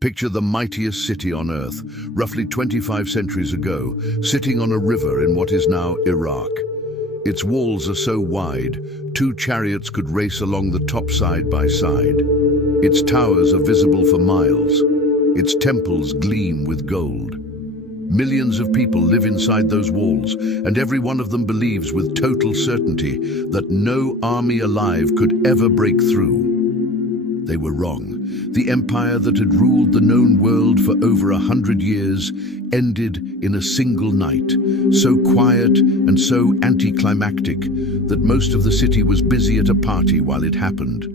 Picture the mightiest city on earth, roughly 25 centuries ago, sitting on a river in what is now Iraq. Its walls are so wide, 2 chariots could race along the top side by side. Its towers are visible for miles. Its temples gleam with gold. Millions of people live inside those walls, and every one of them believes with total certainty that no army alive could ever break through. They were wrong. The empire that had ruled the known world for over 100 years ended in a single night, so quiet and so anticlimactic that most of the city was busy at a party while it happened.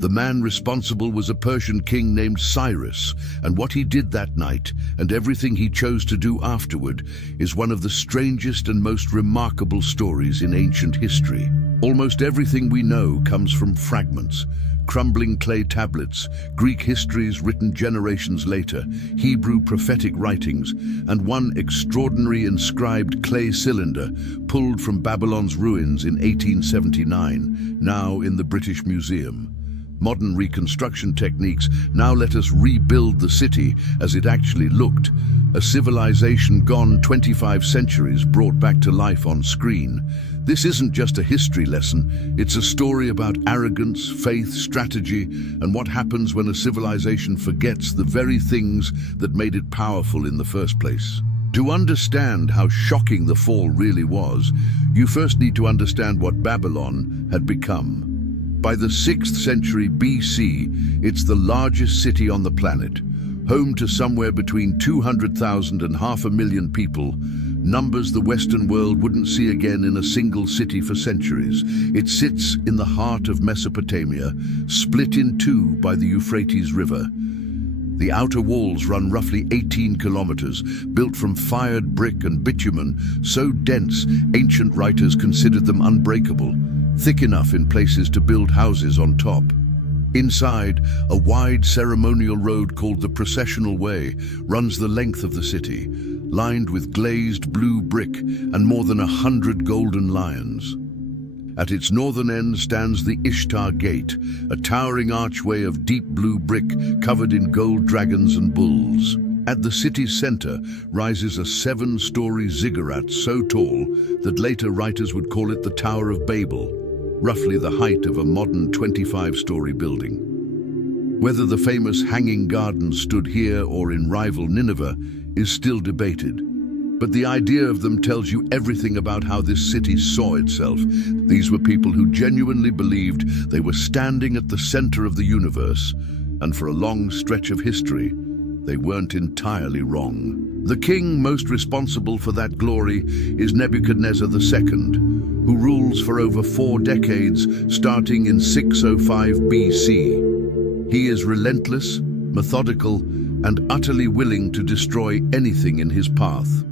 The man responsible was a Persian king named Cyrus, and what he did that night, and everything he chose to do afterward, is one of the strangest and most remarkable stories in ancient history. Almost everything we know comes from fragments, crumbling clay tablets, Greek histories written generations later, Hebrew prophetic writings, and one extraordinary inscribed clay cylinder pulled from Babylon's ruins in 1879, now in the British Museum. Modern reconstruction techniques now let us rebuild the city as it actually looked, a civilization gone 25 centuries brought back to life on screen. This isn't just a history lesson, it's a story about arrogance, faith, strategy, and what happens when a civilization forgets the very things that made it powerful in the first place. To understand how shocking the fall really was, you first need to understand what Babylon had become. By the 6th century BC, it's the largest city on the planet, home to somewhere between 200,000 and 500,000 people, numbers the Western world wouldn't see again in a single city for centuries. It sits in the heart of Mesopotamia, split in two by the Euphrates River. The outer walls run roughly 18 kilometers, built from fired brick and bitumen, so dense ancient writers considered them unbreakable, thick enough in places to build houses on top. Inside, a wide ceremonial road called the Processional Way runs the length of the city, lined with glazed blue brick and more than 100 golden lions. At its northern end stands the Ishtar Gate, a towering archway of deep blue brick covered in gold dragons and bulls. At the city's center rises a 7-story ziggurat so tall that later writers would call it the Tower of Babel, roughly the height of a modern 25-story building. Whether the famous Hanging Gardens stood here or in rival Nineveh is still debated, but the idea of them tells you everything about how this city saw itself. These were people who genuinely believed they were standing at the center of the universe, and for a long stretch of history, they weren't entirely wrong. The king most responsible for that glory is Nebuchadnezzar II, who rules for over 4 decades, starting in 605 BC. He is relentless, methodical, and utterly willing to destroy anything in his path.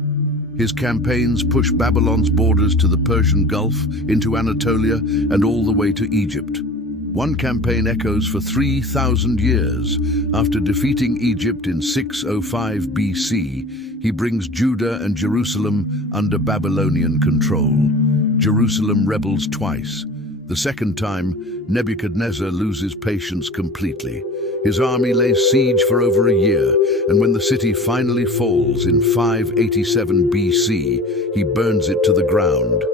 His campaigns push Babylon's borders to the Persian Gulf, into Anatolia, and all the way to Egypt. One campaign echoes for 3,000 years. After defeating Egypt in 605 BC, he brings Judah and Jerusalem under Babylonian control. Jerusalem rebels twice. The second time, Nebuchadnezzar loses patience completely. His army lays siege for over a year, and when the city finally falls in 587 BC, he burns it to the ground.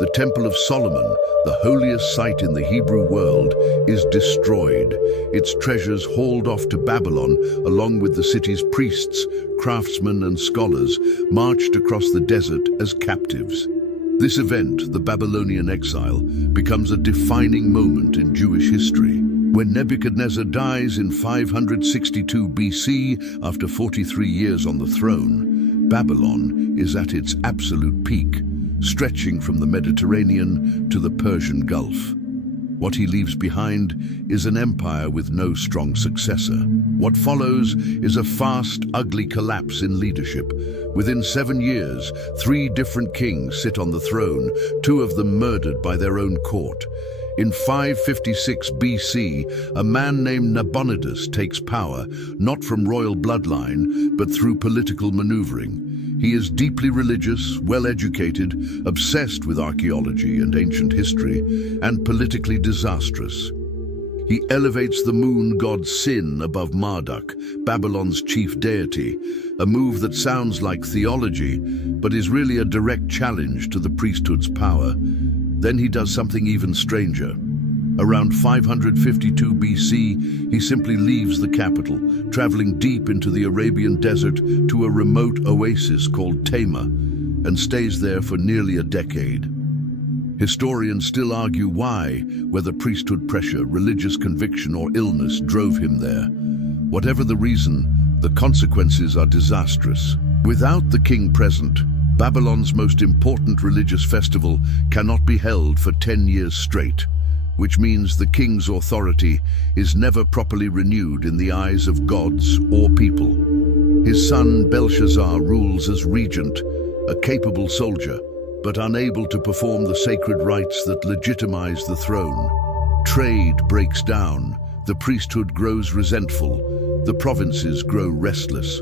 The Temple of Solomon, the holiest site in the Hebrew world, is destroyed, its treasures hauled off to Babylon, along with the city's priests, craftsmen and scholars, marched across the desert as captives. This event, the Babylonian exile, becomes a defining moment in Jewish history. When Nebuchadnezzar dies in 562 BC, after 43 years on the throne, Babylon is at its absolute peak, stretching from the Mediterranean to the Persian Gulf. What he leaves behind is an empire with no strong successor. What follows is a fast, ugly collapse in leadership. Within 7 years, 3 different kings sit on the throne, 2 of them murdered by their own court. In 556 BC, a man named Nabonidus takes power, not from royal bloodline, but through political maneuvering. He is deeply religious, well-educated, obsessed with archaeology and ancient history, and politically disastrous. He elevates the moon god Sin above Marduk, Babylon's chief deity, a move that sounds like theology, but is really a direct challenge to the priesthood's power. Then he does something even stranger. Around 552 BC, he simply leaves the capital, traveling deep into the Arabian desert to a remote oasis called Tama, and stays there for nearly a decade. Historians still argue why, whether priesthood pressure, religious conviction, or illness drove him there. Whatever the reason, the consequences are disastrous. Without the king present, Babylon's most important religious festival cannot be held for 10 years straight, which means the king's authority is never properly renewed in the eyes of gods or people. His son Belshazzar rules as regent, a capable soldier, but unable to perform the sacred rites that legitimize the throne. Trade breaks down, the priesthood grows resentful, the provinces grow restless.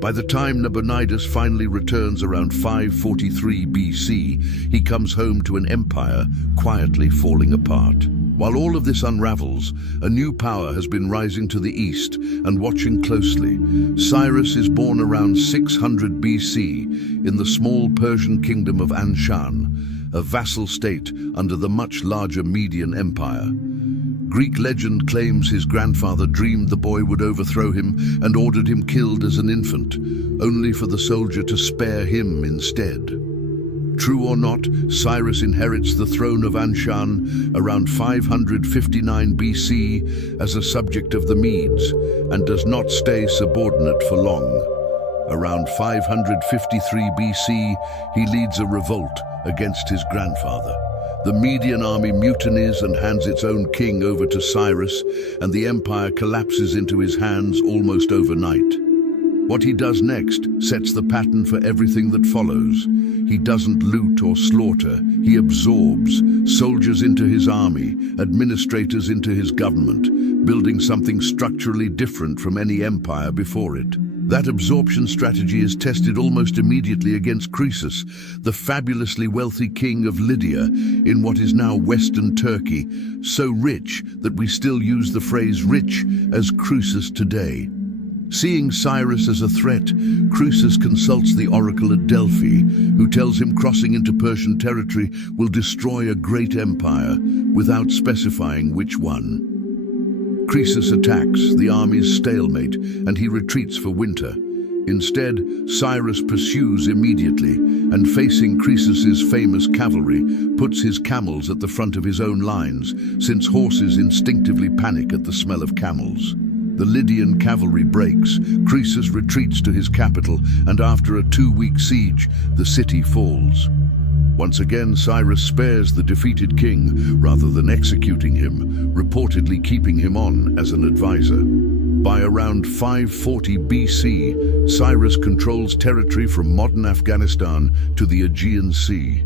By the time Nabonidus finally returns around 543 BC, he comes home to an empire quietly falling apart. While all of this unravels, a new power has been rising to the east and watching closely. Cyrus is born around 600 BC in the small Persian kingdom of Anshan, a vassal state under the much larger Median Empire. Greek legend claims his grandfather dreamed the boy would overthrow him and ordered him killed as an infant, only for the soldier to spare him instead. True or not, Cyrus inherits the throne of Anshan around 559 BC as a subject of the Medes and does not stay subordinate for long. Around 553 BC, he leads a revolt against his grandfather. The Median army mutinies and hands its own king over to Cyrus, and the empire collapses into his hands almost overnight. What he does next sets the pattern for everything that follows. He doesn't loot or slaughter, he absorbs soldiers into his army, administrators into his government, building something structurally different from any empire before it. That absorption strategy is tested almost immediately against Croesus, the fabulously wealthy king of Lydia in what is now Western Turkey, so rich that we still use the phrase rich as Croesus today. Seeing Cyrus as a threat, Croesus consults the oracle at Delphi, who tells him crossing into Persian territory will destroy a great empire, without specifying which one. Croesus attacks, the armies stalemate, and he retreats for winter. Instead, Cyrus pursues immediately, and facing Croesus's famous cavalry, puts his camels at the front of his own lines, since horses instinctively panic at the smell of camels. The Lydian cavalry breaks, Croesus retreats to his capital, and after a 2-week siege, the city falls. Once again, Cyrus spares the defeated king rather than executing him, reportedly keeping him on as an advisor. By around 540 BC, Cyrus controls territory from modern Afghanistan to the Aegean Sea.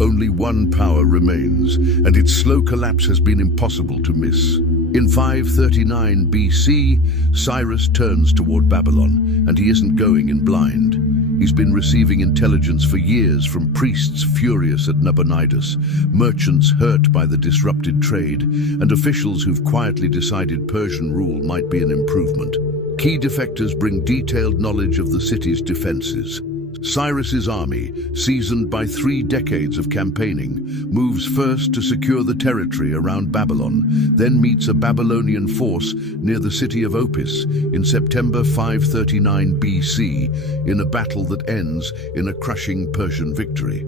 Only one power remains, and its slow collapse has been impossible to miss. In 539 BC, Cyrus turns toward Babylon, and he isn't going in blind. He's been receiving intelligence for years from priests furious at Nabonidus, merchants hurt by the disrupted trade, and officials who've quietly decided Persian rule might be an improvement. Key defectors bring detailed knowledge of the city's defenses. Cyrus's army, seasoned by 3 decades of campaigning, moves first to secure the territory around Babylon, then meets a Babylonian force near the city of Opis in September 539 BC in a battle that ends in a crushing Persian victory.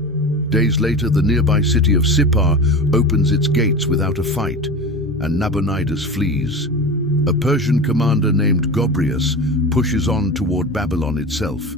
Days later, the nearby city of Sippar opens its gates without a fight, and Nabonidus flees. A Persian commander named Gobryas pushes on toward Babylon itself.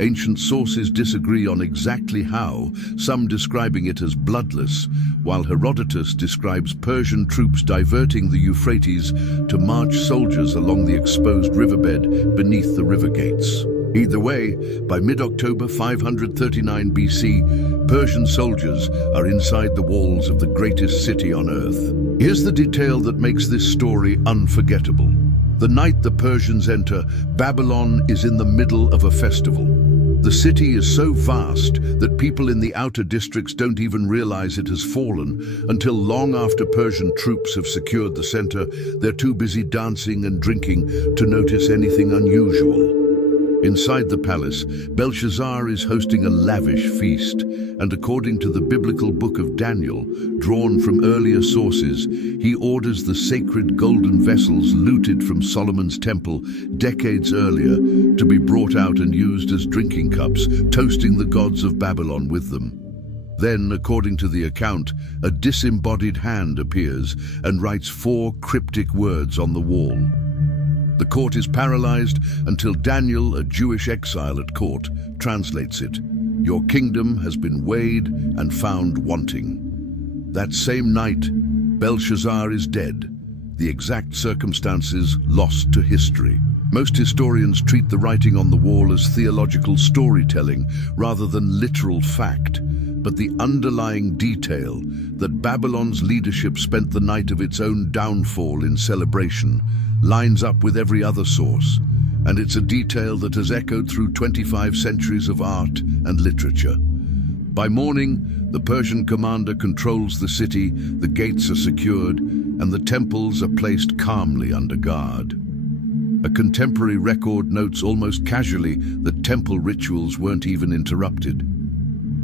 Ancient sources disagree on exactly how, some describing it as bloodless, while Herodotus describes Persian troops diverting the Euphrates to march soldiers along the exposed riverbed beneath the river gates. Either way, by mid-October 539 BC, Persian soldiers are inside the walls of the greatest city on earth. Here's the detail that makes this story unforgettable. The night the Persians enter, Babylon is in the middle of a festival. The city is so vast that people in the outer districts don't even realize it has fallen until long after Persian troops have secured the center. They're too busy dancing and drinking to notice anything unusual. Inside the palace, Belshazzar is hosting a lavish feast, and according to the biblical book of Daniel, drawn from earlier sources, he orders the sacred golden vessels looted from Solomon's temple decades earlier to be brought out and used as drinking cups, toasting the gods of Babylon with them. Then, according to the account, a disembodied hand appears and writes 4 cryptic words on the wall. The court is paralyzed until Daniel, a Jewish exile at court, translates it. Your kingdom has been weighed and found wanting. That same night, Belshazzar is dead, the exact circumstances lost to history. Most historians treat the writing on the wall as theological storytelling rather than literal fact. But the underlying detail, that Babylon's leadership spent the night of its own downfall in celebration, lines up with every other source, and it's a detail that has echoed through 25 centuries of art and literature. By morning, the Persian commander controls the city, the gates are secured, and the temples are placed calmly under guard. A contemporary record notes almost casually that temple rituals weren't even interrupted.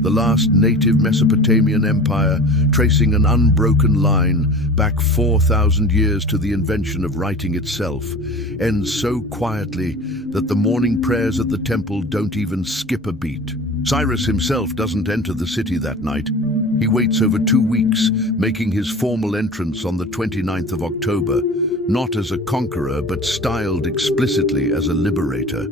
The last native Mesopotamian empire, tracing an unbroken line back 4,000 years to the invention of writing itself, ends so quietly that the morning prayers at the temple don't even skip a beat. Cyrus himself doesn't enter the city that night. He waits over 2 weeks, making his formal entrance on the 29th of October, not as a conqueror but styled explicitly as a liberator.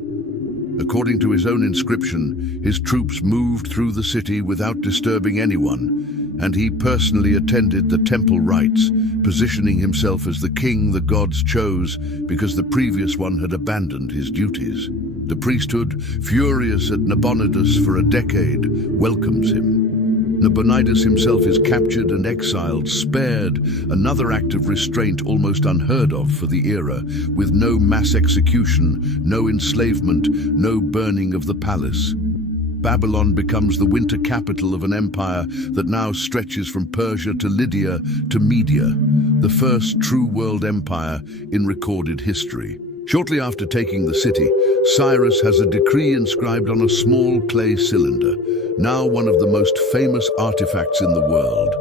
According to his own inscription, his troops moved through the city without disturbing anyone, and he personally attended the temple rites, positioning himself as the king the gods chose because the previous one had abandoned his duties. The priesthood, furious at Nabonidus for a decade, welcomes him. Nabonidus himself is captured and exiled, spared, another act of restraint almost unheard of for the era, with no mass execution, no enslavement, no burning of the palace. Babylon becomes the winter capital of an empire that now stretches from Persia to Lydia to Media, the first true world empire in recorded history. Shortly after taking the city, Cyrus has a decree inscribed on a small clay cylinder, now one of the most famous artifacts in the world.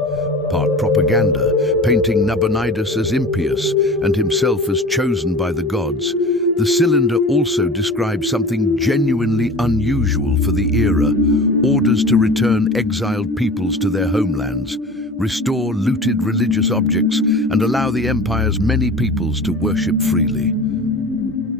Part propaganda, painting Nabonidus as impious and himself as chosen by the gods, the cylinder also describes something genuinely unusual for the era: orders to return exiled peoples to their homelands, restore looted religious objects, and allow the empire's many peoples to worship freely.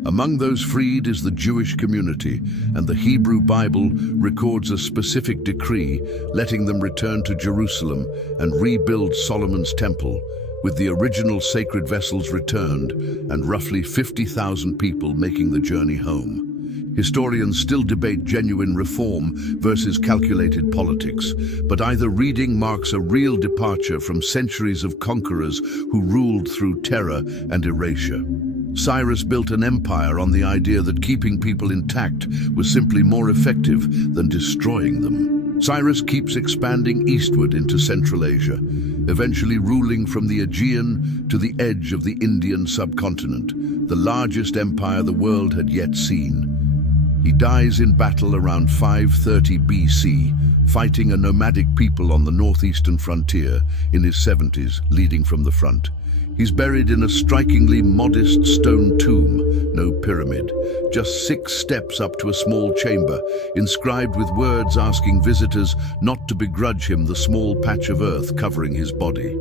Among those freed is the Jewish community, and the Hebrew Bible records a specific decree letting them return to Jerusalem and rebuild Solomon's temple, with the original sacred vessels returned and roughly 50,000 people making the journey home. Historians still debate genuine reform versus calculated politics, but either reading marks a real departure from centuries of conquerors who ruled through terror and erasure. Cyrus built an empire on the idea that keeping people intact was simply more effective than destroying them. Cyrus keeps expanding eastward into Central Asia, eventually ruling from the Aegean to the edge of the Indian subcontinent, the largest empire the world had yet seen. He dies in battle around 530 BC, fighting a nomadic people on the northeastern frontier in his 70s, leading from the front. He's buried in a strikingly modest stone tomb, no pyramid, just 6 steps up to a small chamber, inscribed with words asking visitors not to begrudge him the small patch of earth covering his body.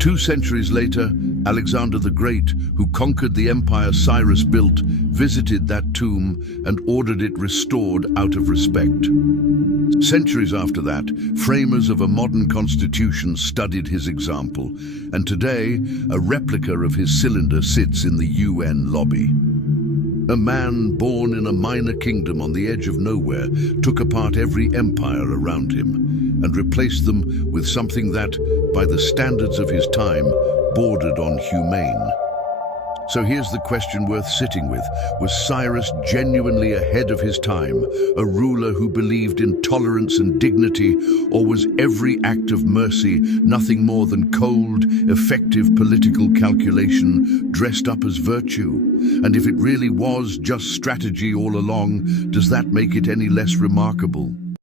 2 centuries later, Alexander the Great, who conquered the empire Cyrus built, visited that tomb and ordered it restored out of respect. Centuries after that, framers of a modern constitution studied his example, and today, a replica of his cylinder sits in the UN lobby. A man born in a minor kingdom on the edge of nowhere took apart every empire around him and replaced them with something that, by the standards of his time, bordered on humane. So here's the question worth sitting with. Was Cyrus genuinely ahead of his time, a ruler who believed in tolerance and dignity, or was every act of mercy nothing more than cold, effective political calculation dressed up as virtue? And if it really was just strategy all along, does that make it any less remarkable?